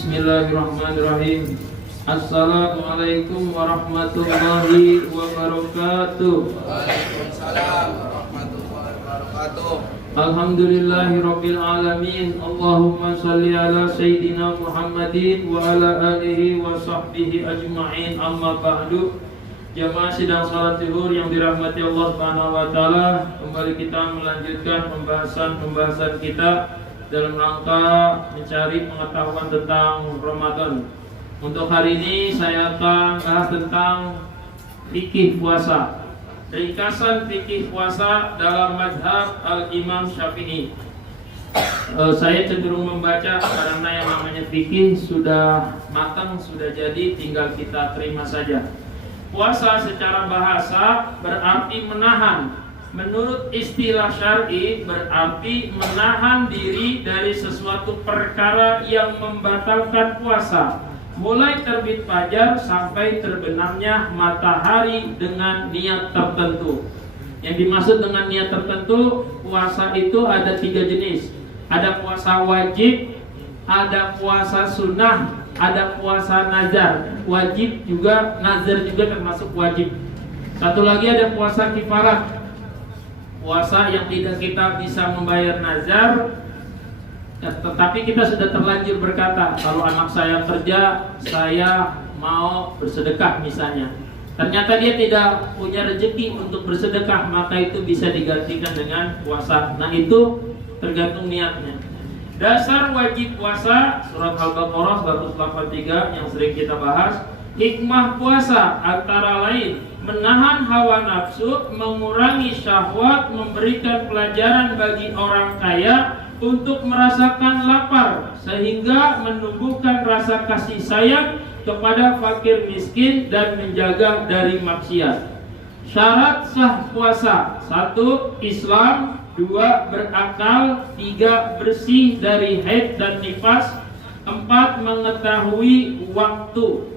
Bismillahirrahmanirrahim. Assalamualaikum warahmatullahi wabarakatuh. Waalaikumsalam warahmatullahi wabarakatuh. Alhamdulillahirabbil alamin. Allahumma shalli ala sayyidina Muhammadin wa ala alihi wa sahbihi ajma'in. Amma ba'du. Jamaah sidang salat zuhur yang dirahmati Allah Subhanahu wa taala, kembali kita melanjutkan pembahasan kita dalam rangka mencari pengetahuan tentang Ramadan. Untuk hari ini saya akan bahas tentang fikih puasa. Ringkasan fikih puasa dalam mazhab Al-Imam Syafi'i. Saya cenderung membaca karena yang namanya fikih sudah matang, sudah jadi, tinggal kita terima saja. Puasa secara bahasa berarti menahan. Menurut istilah syar'i berarti menahan diri dari sesuatu perkara yang membatalkan puasa, mulai terbit fajar sampai terbenamnya matahari dengan niat tertentu. Yang dimaksud dengan niat tertentu, puasa itu ada 3 jenis. Ada puasa wajib, ada puasa sunnah, ada puasa nazar. Wajib juga, nazar juga termasuk wajib. Satu lagi ada puasa kifarah, puasa yang tidak kita bisa membayar nazar, tetapi kita sudah terlanjur berkata, kalau anak saya kerja, saya mau bersedekah misalnya. Ternyata dia tidak punya rezeki untuk bersedekah, maka itu bisa digantikan dengan puasa. Nah, itu tergantung niatnya. Dasar wajib puasa, surat Al-Baqarah 183 yang sering kita bahas. Hikmah puasa antara lain menahan hawa nafsu, mengurangi syahwat, memberikan pelajaran bagi orang kaya untuk merasakan lapar, sehingga menumbuhkan rasa kasih sayang kepada fakir miskin dan menjaga dari maksiat. Syarat sah puasa: 1. Islam, 2. Berakal, 3. Bersih dari haid dan nifas, 4. Mengetahui waktu.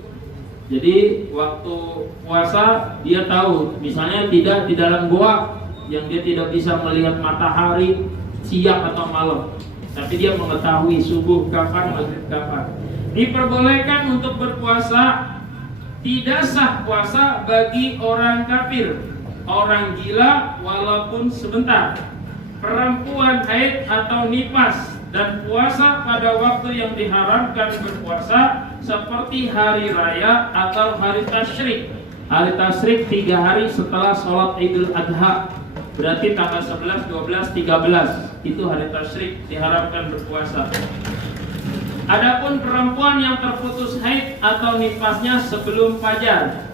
Jadi waktu puasa dia tahu, misalnya tidak di dalam goa yang dia tidak bisa melihat matahari siang atau malam, tapi dia mengetahui subuh kapan, maghrib kapan. Diperbolehkan untuk berpuasa. Tidak sah puasa bagi orang kafir, orang gila walaupun sebentar, perempuan haid atau nifas, dan puasa pada waktu yang diharamkan berpuasa seperti hari raya atau hari tasyrik. Hari tasyrik 3 hari setelah sholat Idul Adha, berarti tanggal 11, 12, 13 itu hari tasyrik diharamkan berpuasa. Adapun perempuan yang terputus haid atau nifasnya sebelum fajar,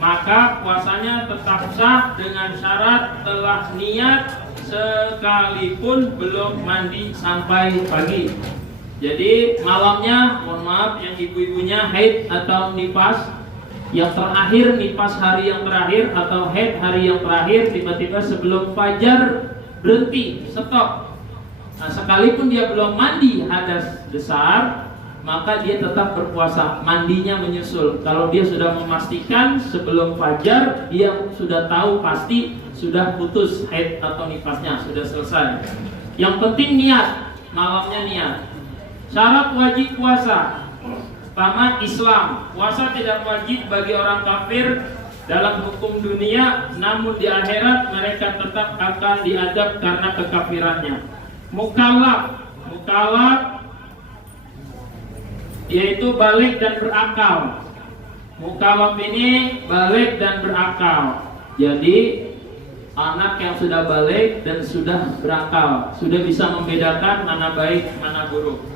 maka puasanya tetap sah dengan syarat telah niat sekalipun belum mandi sampai pagi. Jadi malamnya, mohon maaf yang ibu-ibunya haid atau nifas yang terakhir, nifas hari yang terakhir atau haid hari yang terakhir, tiba-tiba sebelum fajar berhenti, stop. Nah, sekalipun dia belum mandi hadas besar, maka dia tetap berpuasa. Mandinya menyusul. Kalau dia sudah memastikan sebelum fajar, dia sudah tahu pasti sudah putus haid atau nifasnya, sudah selesai. Yang penting niat, malamnya niat. Syarat wajib puasa: pertama, Islam. Puasa tidak wajib bagi orang kafir dalam hukum dunia, namun di akhirat mereka tetap akan diadab karena kekafirannya. Mukallaf yaitu balik dan berakal. Mukallaf ini balik dan berakal. Jadi anak yang sudah balik dan sudah berakal, sudah bisa membedakan mana baik, mana buruk.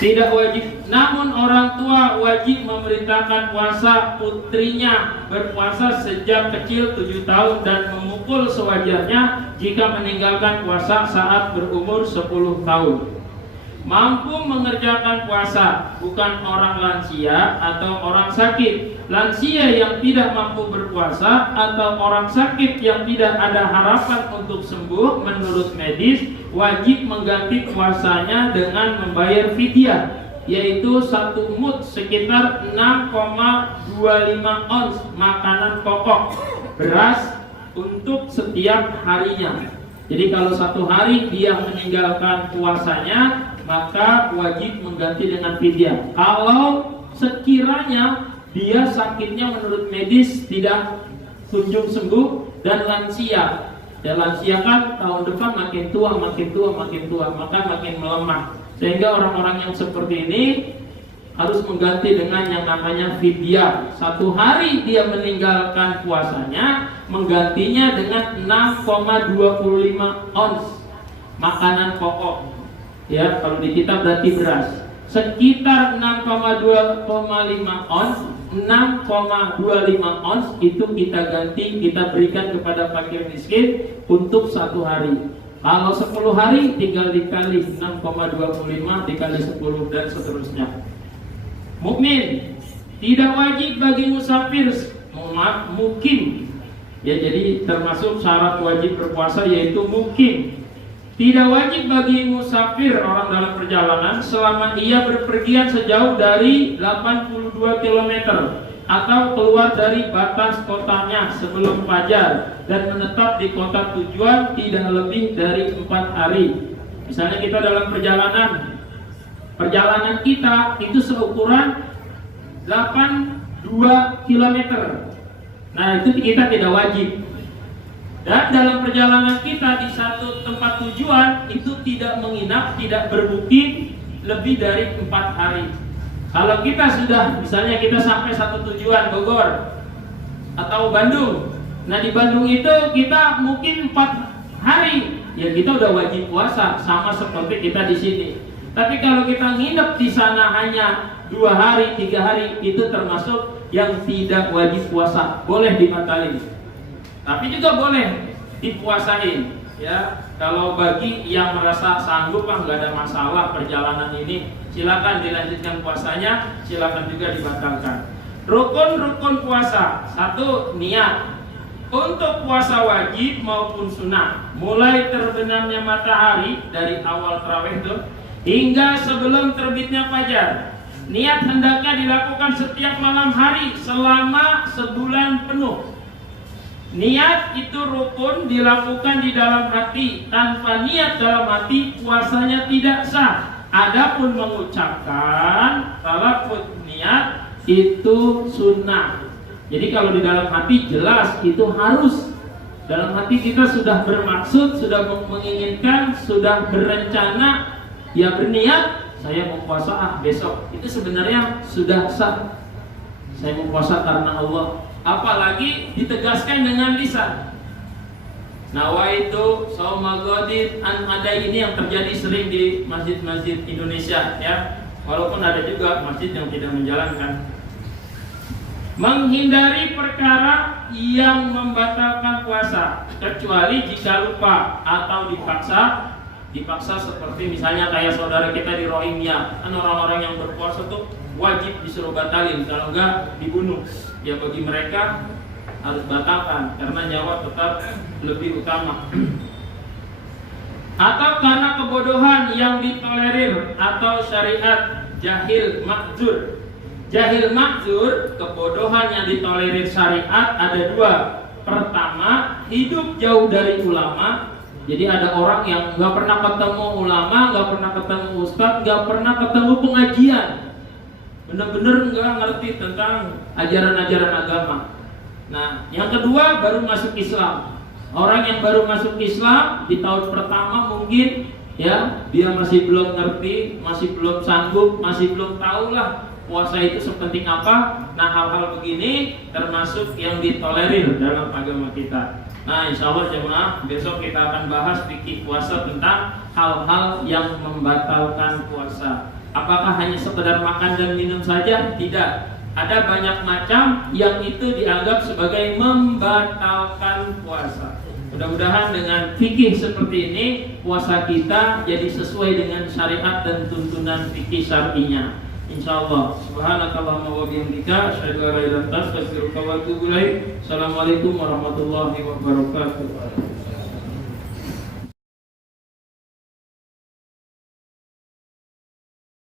Tidak wajib, namun orang tua wajib memerintahkan puasa putrinya berpuasa sejak kecil 7 tahun dan memukul sewajarnya jika meninggalkan puasa saat berumur 10 tahun. Mampu mengerjakan puasa, bukan orang lansia atau orang sakit. Lansia yang tidak mampu berpuasa atau orang sakit yang tidak ada harapan untuk sembuh menurut medis wajib mengganti puasanya dengan membayar fidyah, yaitu 1 mud sekitar 6,25 ons makanan pokok beras untuk setiap harinya. Jadi kalau 1 hari dia meninggalkan puasanya, maka wajib mengganti dengan fidyah. Kalau sekiranya dia sakitnya menurut medis tidak kunjung sembuh dan lansia, dan lansia kan tahun depan makin tua, maka makin melemah. Sehingga orang-orang yang seperti ini harus mengganti dengan yang namanya fidyah. 1 hari dia meninggalkan puasanya, menggantinya dengan 6,25 ons makanan pokok. Ya, kalau di kitab berarti beras. Sekitar 6,25 ons, 6,25 ons itu kita ganti, kita berikan kepada fakir miskin untuk 1 hari. Kalau 10 hari tinggal dikali 6,25 dikali 10 dan seterusnya. Mukmin tidak wajib bagi musafir, mukim. Ya, jadi termasuk syarat wajib berpuasa yaitu mukim. Tidak wajib bagi musafir, orang dalam perjalanan, selama ia berpergian sejauh dari 82 km atau keluar dari batas kotanya sebelum fajar dan menetap di kota tujuan tidak lebih dari 4 hari. Misalnya kita dalam perjalanan kita itu seukuran 82 km. Nah, itu kita tidak wajib. Dan dalam perjalanan kita di satu tempat tujuan itu tidak menginap, tidak bermukim lebih dari 4 hari. Kalau kita sudah, misalnya kita sampai satu tujuan Bogor atau Bandung, nah di Bandung itu kita mungkin 4 hari, ya kita udah wajib puasa sama seperti kita di sini. Tapi kalau kita nginep di sana hanya 2 hari, 3 hari, itu termasuk yang tidak wajib puasa, boleh dibatalin. Tapi juga boleh dipuasain, ya. Kalau bagi yang merasa sanggup, nggak ada masalah perjalanan ini, silakan dilanjutkan puasanya, silakan juga dibatalkan. Rukun-rukun puasa. 1, niat. Untuk puasa wajib maupun sunnah, mulai terbenamnya matahari dari awal tarawih itu hingga sebelum terbitnya fajar. Niat hendaknya dilakukan setiap malam hari selama sebulan penuh. Niat itu rukun, dilakukan di dalam hati. Tanpa niat dalam hati, puasanya tidak sah. Adapun mengucapkan talafuz niat itu sunnah. Jadi kalau di dalam hati jelas itu harus. Dalam hati kita sudah bermaksud, sudah menginginkan, sudah berencana, ya berniat, saya mau puasa besok. Itu sebenarnya sudah sah. Saya mau puasa karena Allah. Apalagi ditegaskan dengan lisan. Nawaitu shauma ghadin an adai, ini yang terjadi sering di masjid-masjid Indonesia, ya. Walaupun ada juga masjid yang tidak menjalankan. Menghindari perkara yang membatalkan puasa, kecuali jika lupa atau dipaksa seperti misalnya kayak saudara kita di Rohingya, kan orang-orang yang berpuasa tuh wajib disuruh batalin, kalau enggak dibunuh. Ya bagi mereka harus batalkan karena nyawa tetap lebih utama. Atau karena kebodohan yang ditolerir atau syariat jahil makzur. Jahil makzur, kebodohan yang ditolerir syariat ada 2. Pertama, hidup jauh dari ulama. Jadi ada orang yang nggak pernah ketemu ulama, nggak pernah ketemu ustadz, nggak pernah ketemu pengajian, benar-benar nggak ngerti tentang ajaran-ajaran agama. Nah, yang kedua baru masuk Islam. Orang yang baru masuk Islam di tahun pertama mungkin, ya dia masih belum ngerti, masih belum sanggup, masih belum tahu lah puasa itu sepenting apa. Nah, hal-hal begini termasuk yang ditolerir dalam agama kita. Nah, insya Allah jemaah, besok kita akan bahas fikih puasa tentang hal-hal yang membatalkan puasa. Apakah hanya sekedar makan dan minum saja? Tidak. Ada banyak macam yang itu dianggap sebagai membatalkan puasa. Mudah-mudahan dengan fikih seperti ini, puasa kita jadi sesuai dengan syariat dan tuntunan fikih syar'inya. Insyaallah. Subhanakallahumma wa bihamdika asyhadu an la ilaha illa anta astaghfiruka wa atubu ilaik. Assalamualaikum warahmatullahi wabarakatuh.